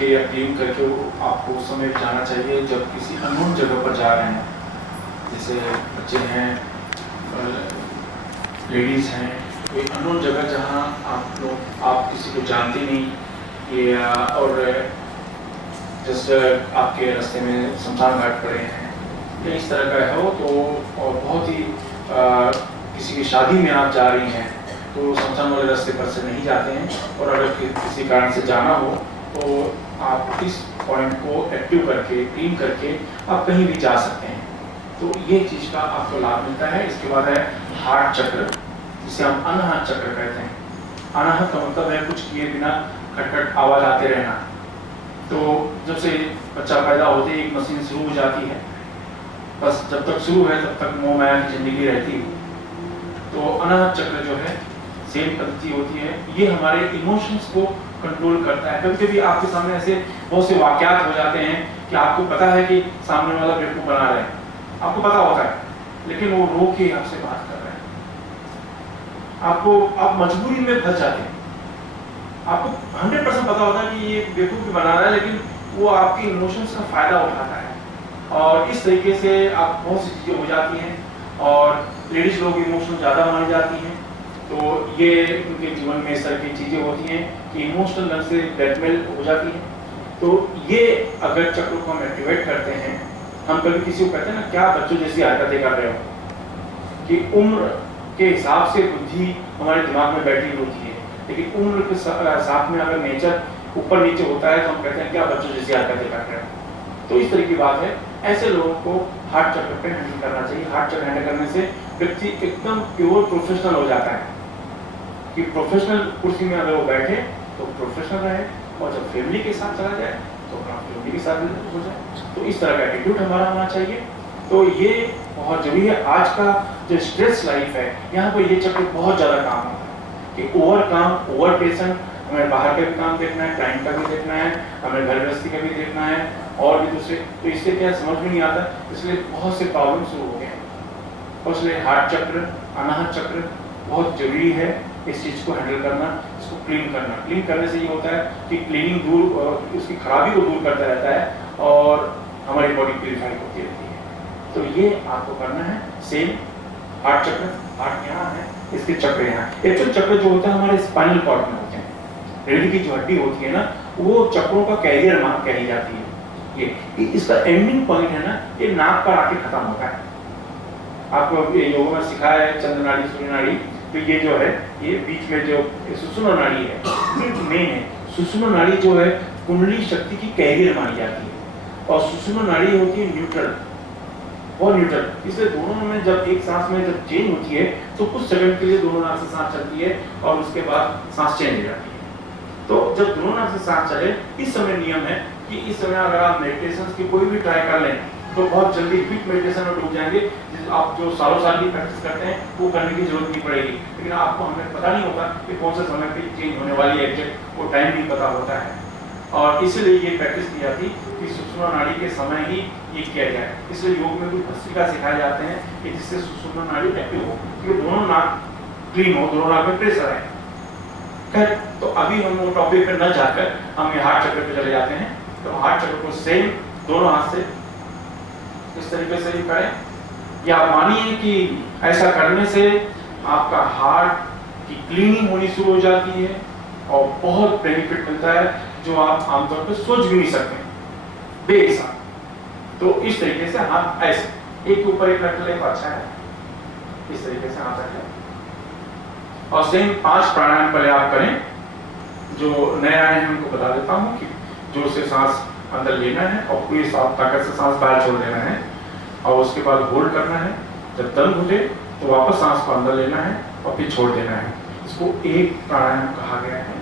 करके या क्लीन करके आपको उस समय जाना चाहिए जब किसी अननोन जगह पर जा रहे हैं, जैसे बच्चे हैं, लेडीज़ हैं, कोई अननोन जगह जहाँ आप किसी को जानते नहीं, ये और जस्ट आपके रास्ते में शमशान घाट पड़े हैं या इस तरह का हो तो, और बहुत ही किसी की शादी में आप जा रही हैं तो शमशान वाले रास्ते पर से नहीं जाते हैं, और अगर किसी कारण से जाना हो तो आप इस पॉइंट को एक्टिव करके क्लीन करके आप कहीं भी जा सकते हैं। तो ये चीज़ का आपको लाभ मिलता है। इसके बाद है हार्ट चक्र, जिसे हम अनाहत चक्र कहते हैं। अनाहत का मतलब है कुछ किए बिना खटखट आवाज़ आते रहना। तो जब से बच्चा पैदा होते ही एक मशीन शुरू हो जाती है, बस जब तक शुरू है तब तक मोह माया की जिंदगी रहती है। तो अनाहत चक्र जो है सेम पद्धति होती है, ये हमारे इमोशंस को कंट्रोल करता है। कभी कभी आपके सामने ऐसे बहुत से वाकयात हो जाते हैं कि आपको पता है कि सामने वाला बेवकूफ बना रहे हैं, आपको पता होता है, लेकिन वो रो के आपसे बात कर रहे हैं, आप मजबूरी में फंस जाते हैं। आपको 100% पता होता है कि ये बेवकूफ बना रहा है, लेकिन वो आपके इमोशंस का फायदा उठाता है, और इस तरीके से आप बहुत सी चीज़ें हो जाती हैं। और लेडीज लोग इमोशनल ज़्यादा मानी जाती हैं, तो ये उनके जीवन में इस तरह की चीज़ें होती हैं कि इमोशनल ढंग से ब्लैकमेल हो जाती है। तो ये अगर चक्र को हम एक्टिवेट करते हैं, हम कभी किसी को कहते हैं ना, क्या बच्चों जैसी हरकतें कर रहे हो, कि उम्र के हिसाब से बुद्धि हमारे दिमाग में बैठी होती है, लेकिन उम्र के साथ में अगर नेचर ऊपर नीचे होता है तो हम कहते हैं क्या बच्चों जैसी हरकतें कर रहे हो। तो इस तरह की बात है। ऐसे लोगों को हार्ट चक्र पे हैंडल करना चाहिए। हार्ट चक्र हैंडल करने से व्यक्ति एकदम प्योर प्रोफेशनल हो जाता है, कि प्रोफेशनल कुर्सी में अगर वो बैठे तो प्रोफेशनल रहे, और जब फैमिली के साथ चला जाए तो अपना फैमिली के साथ हो जाए। तो इस तरह का एटीट्यूड हमारा होना चाहिए। तो ये बहुत जरूरी है। आज का जो स्ट्रेस लाइफ है, यहाँ पर ये चक्र बहुत ज़्यादा काम होता है कि ओवर काम, ओवर टेंशन, हमें बाहर का भी काम देखना है, क्लाइंट का भी देखना है, हमें घर गृहस्थी का भी देखना है, और भी दूसरे, तो इससे क्या समझ में नहीं आता, इसलिए बहुत से प्रॉब्लम शुरू हो गए हैं। और इसलिए हार्ट चक्र, अनाहत चक्र बहुत जरूरी है इस चीज़ को हैंडल करना, इसको क्लीन करना। क्लीन करने से ये होता है कि क्लीनिंग दूर, उसकी खराबी को दूर करता रहता है और हमारी बॉडी प्यूरिफाई होती रहती है। तो ये आपको करना है। सेम हार्ट चक्र, हार्ट यहाँ है, इसके चक्र यहाँ। एक्चुअल चक्र जो होता है हमारे स्पाइनल कॉर्ड में होते हैं, रीढ़ की जो हड्डी होती है ना, वो चक्रों का कैरियर मार्क कही जाती है। ये इसका एंडिंग पॉइंट है ना, ये नाक पर आके खत्म होता है। आपको योग में सिखाया है चंद्र नाड़ी, सूर्य नाड़ी, तो ये जो है ये बीच में जो सुषुम्ना नाड़ी है, मेन है। सुषुम्ना नाड़ी जो है कुंडली शक्ति की कैरियर मानी जाती है, और सुषुम्ना नाड़ी होती है न्यूट्रल और न्यूट्रल। इसलिए दोनों में जब एक सांस में जब चेंज होती है तो कुछ सेकंड के लिए दोनों नाक से सांस चलती है, और उसके बाद सांस चेंज हो जाती है। तो जब दोनों नाक से सांस चले, इस समय नियम है कि इस समय अगर आप मेडिटेशन की कोई भी ट्राई कर लें तो बहुत जल्दी क्विक मेडिटेशन में डूब जाएंगे। आप जो सालों साल की प्रैक्टिस करते हैं वो करने की जरूरत नहीं पड़ेगी, लेकिन आपको हमें पता नहीं होता कि कौन से समय पे चेंज होने वाली है, एग्जैक्ट वो टाइम नहीं पता होता है। और इसलिए ये प्रैक्टिस की जाती कि सुषुम्ना नाड़ी के समय ही ये किया जाए। इसलिए योग में कुछ भस्त्रिका सिखाए जाते हैं कि जिससे सुषुम्ना नाड़ी एक्टिव हो, क्योंकि दोनों नाक क्लीन हो, दोनों नाक में प्रेशर है। खैर, तो अभी हम वो टॉपिक पे न जाकर हम ये हार्ट चक्र पे चले जाते हैं। तो हार्ट चक्र को सेम दोनों हाथ से इस तरीके से ही करें, या मानिए कि ऐसा करने से आपका हार्ट की क्लीनिंग होनी शुरू हो जाती है और बहुत बेनिफिट मिलता है, जो आप आमतौर पर सोच भी नहीं सकते बेहिसाब। तो इस तरीके से हाथ ऐसे एक के ऊपर एक रख ले तो अच्छा है, इस तरीके से हाथ रखें। और सेम 5 प्राणायाम पहले आप करें। जो नया है उनको बता देता हूँ कि जोर से सांस अंदर लेना है और पूरी ताकत से सांस बाहर छोड़ देना है, और उसके बाद होल्ड करना है। जब दम घुटे तो वापस सांस को अंदर लेना है और फिर छोड़ देना है। इसको एक प्राणायाम कहा गया है।